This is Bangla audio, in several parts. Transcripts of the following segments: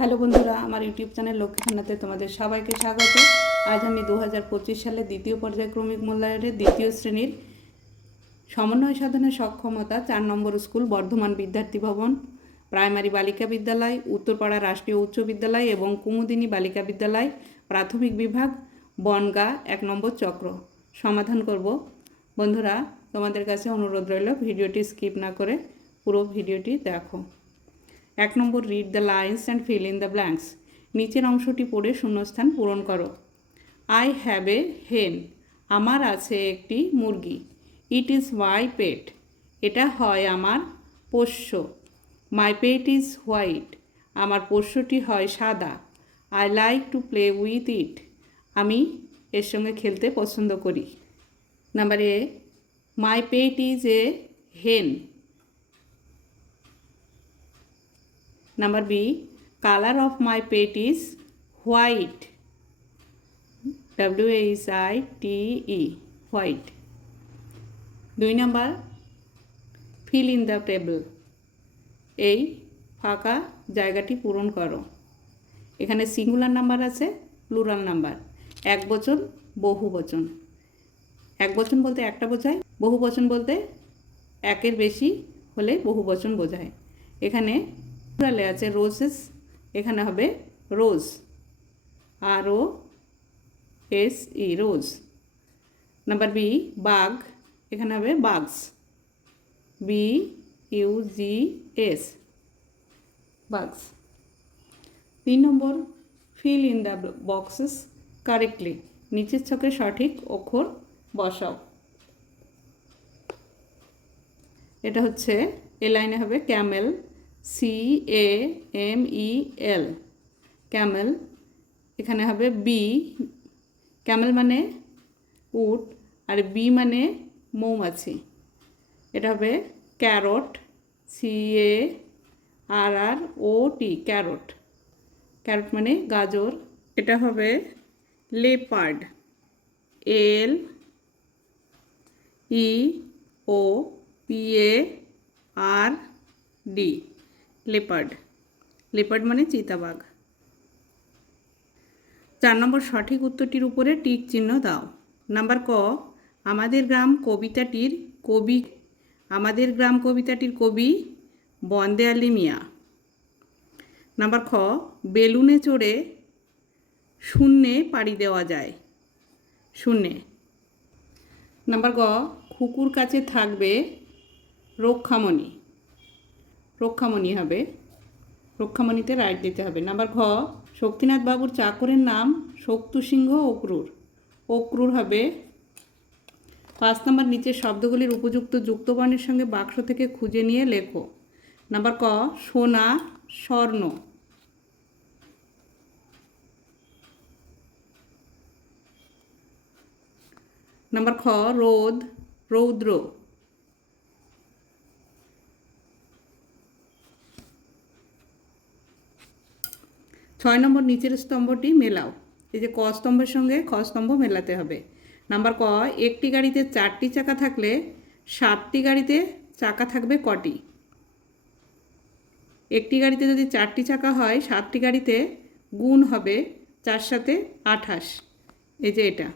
হ্যালো বন্ধুরা, আমার ইউটিউব চ্যানেল লক্ষ্মী খান্নাতে তোমাদের সবাইকে স্বাগত। আজ আমি দু হাজার পঁচিশ সালে দ্বিতীয় পর্যায়ক্রমিক মূল্যায়নের দ্বিতীয় শ্রেণির সমন্বয় সাধনের সক্ষমতা চার নম্বর স্কুল বর্ধমান বিদ্যার্থী ভবন, প্রাইমারি বালিকা বিদ্যালয়, উত্তরপাড়া রাষ্ট্রীয় উচ্চ বিদ্যালয় এবং কুমুদিনী বালিকা বিদ্যালয়, প্রাথমিক বিভাগ, বনগা এক নম্বর চক্র। সমাধান করব। বন্ধুরা, তোমাদের কাছে অনুরোধ রইল, ভিডিওটি স্কিপ না করে পুরো ভিডিওটি দেখো। এক নম্বর read the lines and fill in the blanks নিচের অংশটি পড়ে শূন্যস্থান পূরণ করো। আই হ্যাভ এ হেন আমার আছে একটি মুরগি। ইট ইজ মাই পেট এটা হয় আমার পোষ্য। মাই পেট ইজ হোয়াইট আমার পোষ্যটি হয় সাদা। I like to play with it আমি এর সঙ্গে খেলতে পছন্দ করি। Number A my pet is a হেন Number B, color of my pet is white. W H I T E, white. দুই number fill in the table এই ফাঁকা জায়গাটি পূরণ করো। এখানে সিঙ্গুলার নাম্বার আছে প্লুরাল নাম্বার এক বচন বহু বচন। এক বচন বলতে একটা বোঝায় বহু বচন বলতে একের বেশি হলে বহু বচন বোঝায়। এখানে প্লুরালে আছে রোজেস এখানে হবে rose R O S E rose number B বাঘ, এখানে হবে bugs B U G S bugs তিন নম্বর fill in the boxes correctly নিচের ছকে সঠিক অক্ষর বসাও। এটা হচ্ছে, এ লাইনে হবে camel C A M E L camel এখানে হবে বি ক্যামেল মানে উট, আর বি মানে মৌমাছি। এটা হবে carrot C A R R O T carrot. Carrot মানে গাজর। এটা হবে leopard, L E O P A R D. Leopard. Leopard মানে চিতাবাঘ। চার নম্বর সঠিক উত্তরটির উপরে টিক চিহ্ন দাও। নাম্বার ক, আমাদের গ্রাম কবিতাটির কবি, আমাদের গ্রাম কবিতাটির কবি বন্দে আলী মিয়া নাম্বার খ, বেলুনে চড়ে শূন্যে পাড়ি দেওয়া যায়। শূন্যে। নাম্বার গ কুকুর কাছে থাকবে রক্ষামণি। রক্ষামণি হবে। রক্ষামণিতে রাইট দিতে হবে। নাম্বার ঘ, শক্তিনাথ বাবুর চাকরের নাম শক্তু সিংহ অক্রুর। অক্রুর হবে। পাঁচ নম্বর নিচের শব্দগুলির উপযুক্ত যুক্তবর্ণের সঙ্গে বাক্স থেকে খুঁজে নিয়ে লেখো। নাম্বার ক, সোনা স্বর্ণ। নাম্বার খ, রোদ, রৌদ্র। ছয় নম্বর নিচের স্তম্ভটি মেলাও। এই যে ক স্তম্ভের সঙ্গে খ স্তম্ভ মেলাতে হবে। নাম্বার ক, একটি গাড়িতে চারটি চাকা থাকলে সাতটি গাড়িতে চাকা থাকবে কটি? একটি গাড়িতে যদি চারটি চাকা হয়, সাতটি গাড়িতে গুণ হবে চার সাথে আঠাশ। এই যে এটা,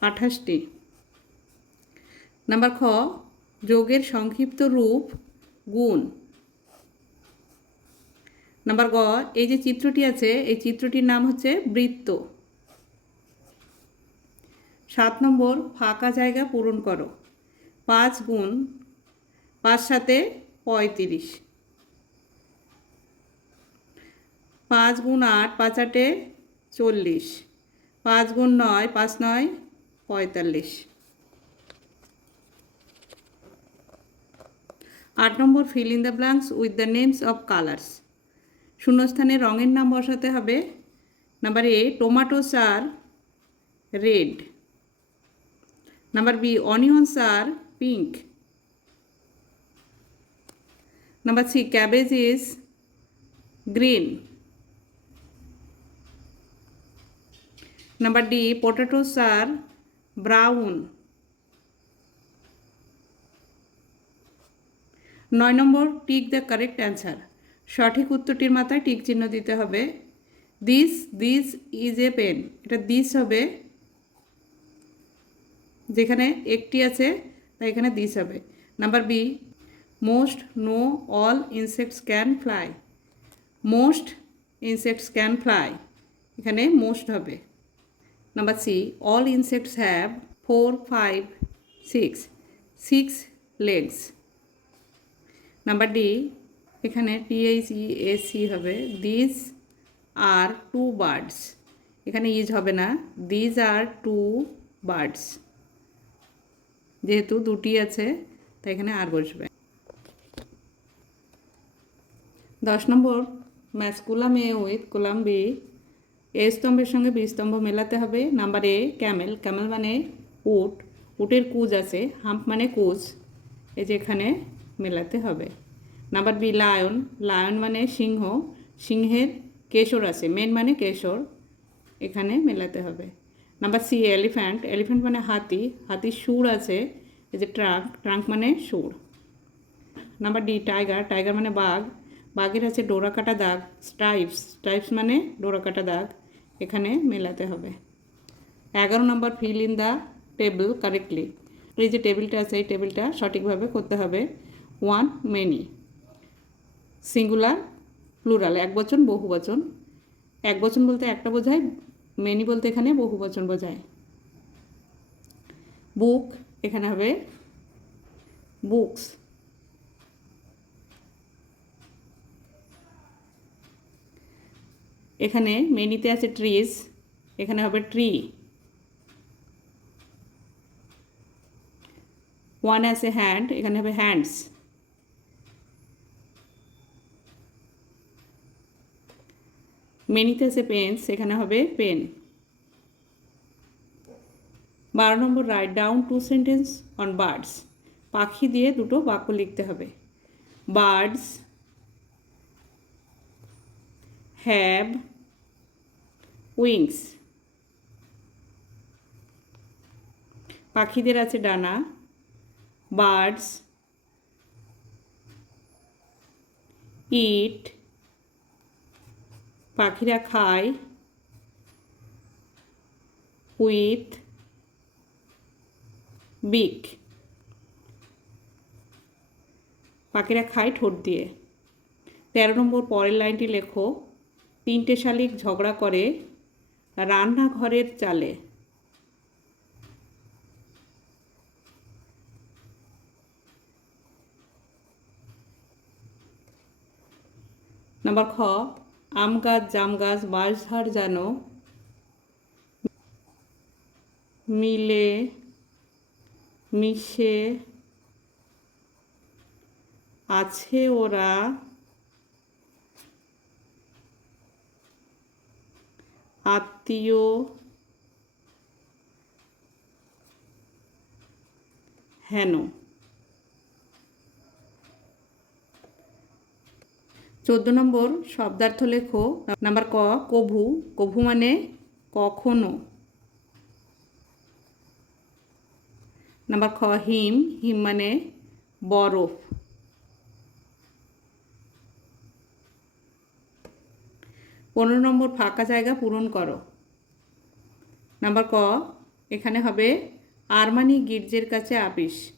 আঠাশটি। নাম্বার খ, যোগের সংক্ষিপ্ত রূপ গুণ। নাম্বার গ, এই যে চিত্রটি আছে, এই চিত্রটির নাম হচ্ছে বৃত্ত। সাত নম্বর, ফাঁকা জায়গা পূরণ করো। পাঁচ গুণ, পাঁচ সাথে পঁয়ত্রিশ। পাঁচ গুণ আট, পাঁচ আটে চল্লিশ। পাঁচ গুণ নয়, পাঁচ নয়, পঁয়তাল্লিশ। আট নম্বর fill in the blanks with the names of colours শূন্যস্থানে রঙের নাম বসাতে হবে। Number A tomatoes are red number B onions are pink number C cabbage is green number D potatoes are brown নয় নম্বর টিক দ্য কারেক্ট অ্যান্সার সঠিক উত্তরটির মাথায় টিক চিহ্ন দিতে হবে। This this is a pen এটা দিস হবে। যেখানে একটি আছে, তাই এখানে দিস হবে। Number B most no all insects can fly most insects can fly এখানে মোস্ট হবে। Number C all insects have four five six six legs number D এখানে টিএইচ ই এস হবে। দিস আর টু বার্ডস এখানে ইজ হবে না। দিজ আর টু বার্ডস যেহেতু দুটি আছে, তাই এখানে আর বসবে। দশ নম্বর। Match column A with column B A স্তম্ভের সঙ্গে বি স্তম্ভ মেলাতে হবে। নাম্বার এ ক্যামেল ক্যামেল মানে উট। উটের কুজ আছে। হাম্প মানে কুজ। এই যে এখানে মেলাতে হবে। Number B, lion. লায়ন মানে সিংহ। সিংহের কেশর আছে। মেন মানে কেশর। এখানে মেলাতে হবে। নাম্বার সি এলিফ্যান্ট এলিফ্যান্ট মানে হাতি। হাতির সুর আছে। এই যে ট্রাঙ্ক ট্রাঙ্ক মানে সুর। Number D, tiger. টাইগার মানে বাঘ। বাঘের আছে ডোরা কাটা দাগ স্ট্রাইপস স্ট্রাইপস মানে ডোরা কাটা দাগ। এখানে মেলাতে হবে। এগারো নম্বর fill in the table correctly এই যে টেবিলটা আছে, এই টেবিলটা সঠিকভাবে করতে হবে। ওয়ান মেনি সিঙ্গুলার প্লুরাল এক বচন, বহু বচন। এক বচন বলতে একটা বোঝায় মেনি বলতে এখানে বহু বচন বোঝায়। বুক এখানে হবে বুকস এখানে মেনিতে আছে ট্রিজ এখানে হবে ট্রি ওয়ান আছে হ্যান্ড এখানে হবে হ্যান্ডস মেনিতে আছে পেন্স এখানে হবে পেন। বারো নম্বর write down two sentences on birds পাখি দিয়ে দুটো বাক্য লিখতে হবে। বার্ডস হ্যাভ উইংস পাখিদের আছে ডানা। বার্ডস ইট পাখিরা খায় উইথ বিক পাখিরা খায় ঠোঁট দিয়ে। তেরো নম্বর পরের লাইনটি লেখো, তিনটে শালিক ঝগড়া করে রান্নাঘরের চালে। নাম্বার খ আম গাছ জাম গাছ বাঁশঝাড় যেন মিলে মিশে আছে ওরা। আত্মীয় হেন। চোদ্দ নম্বর শব্দার্থ লেখো, নাম্বার ক, কভু। কভু মানে কখনো। নাম্বার খ, হিম। হিম মানে বরফ। পনেরো নম্বর ফাঁকা জায়গা পূরণ করো। নাম্বার ক, এখানে হবে আরমানি গির্জের কাছে আপিস।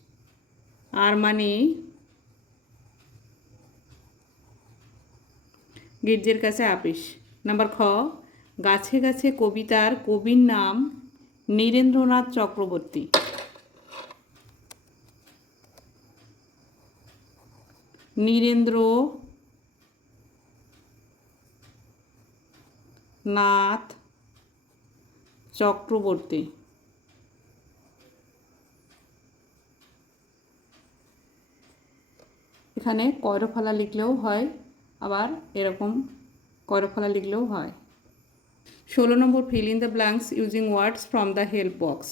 আরমানি গির্জের কাছে আপিস। নাম্বার খ, গাছে গাছে কবিতার কবির নাম নীরেন্দ্রনাথ চক্রবর্তী। নীরেন্দ্র নাথ চক্রবর্তী। এখানে কয়রফলা লিখলেও হয় আবার এরকম কয়রফলা লিখলেও হয়। ষোলো নম্বর fill in the blanks using words from the help box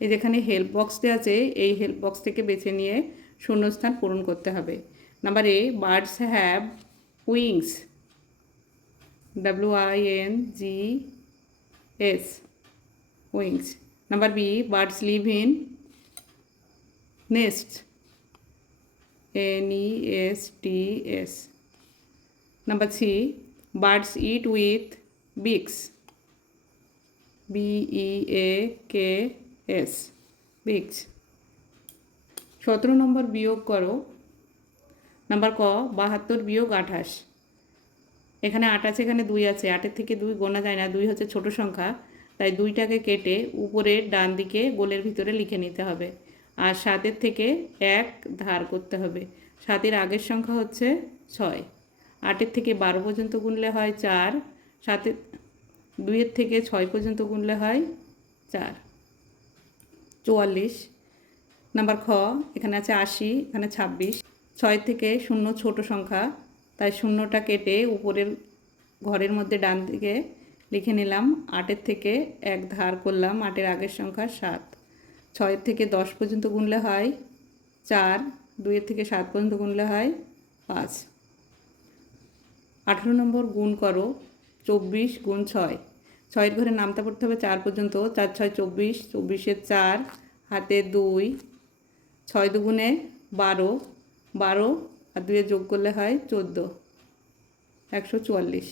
এই যেখানে হেল্প বক্সটি আছে, এই হেল্প বক্স থেকে বেছে নিয়ে শূন্যস্থান পূরণ করতে হবে। Number A birds have wings W I N G S wings number B birds live in nest N E S T S number three birds eat with beaks B E A K S beaks সতেরো নম্বর বিয়োগ করো। নাম্বার ক, বাহাত্তর বিয়োগ আঠাশ। এখানে আছে, এখানে দুই আছে। আটের থেকে দুই গোনা যায় না, দুই হচ্ছে ছোট সংখ্যা। তাই দুইটাকে কেটে উপরের ডান দিকে গোলের ভিতরে লিখে নিতে হবে। আর সাতের থেকে এক ধার করতে হবে। সাতের আগের সংখ্যা হচ্ছে ছয়। আটের থেকে বারো পর্যন্ত গুনলে হয় চার, সাতের, দুইয়ের থেকে ছয় পর্যন্ত গুনলে হয় চার। চুয়াল্লিশ, নাম্বার খ, এখানে আছে আশি, এখানে ছাব্বিশ। ছয় থেকে শূন্য ছোট সংখ্যা, তাই শূন্যটা কেটে উপরের ঘরের মধ্যে ডান দিকে লিখে নিলাম, আটের থেকে এক ধার করলাম, আটের আগের সংখ্যা সাত। ছয়ের থেকে দশ পর্যন্ত গুনলে হয় চার, দুইয়ের থেকে সাত পর্যন্ত গুনলে হয় পাঁচ। আঠেরো নম্বর গুণ করো চব্বিশ গুণ ছয়। ছয়ের ঘরে নামতে পড়তে হবে চার পর্যন্ত। চার, ছয়, চব্বিশ চব্বিশে চার, হাতে দুই। ছয় দুগুণে বারো। বারো আর দুয়ে যোগ করলে হয় চোদ্দ। একশো চুয়াল্লিশ।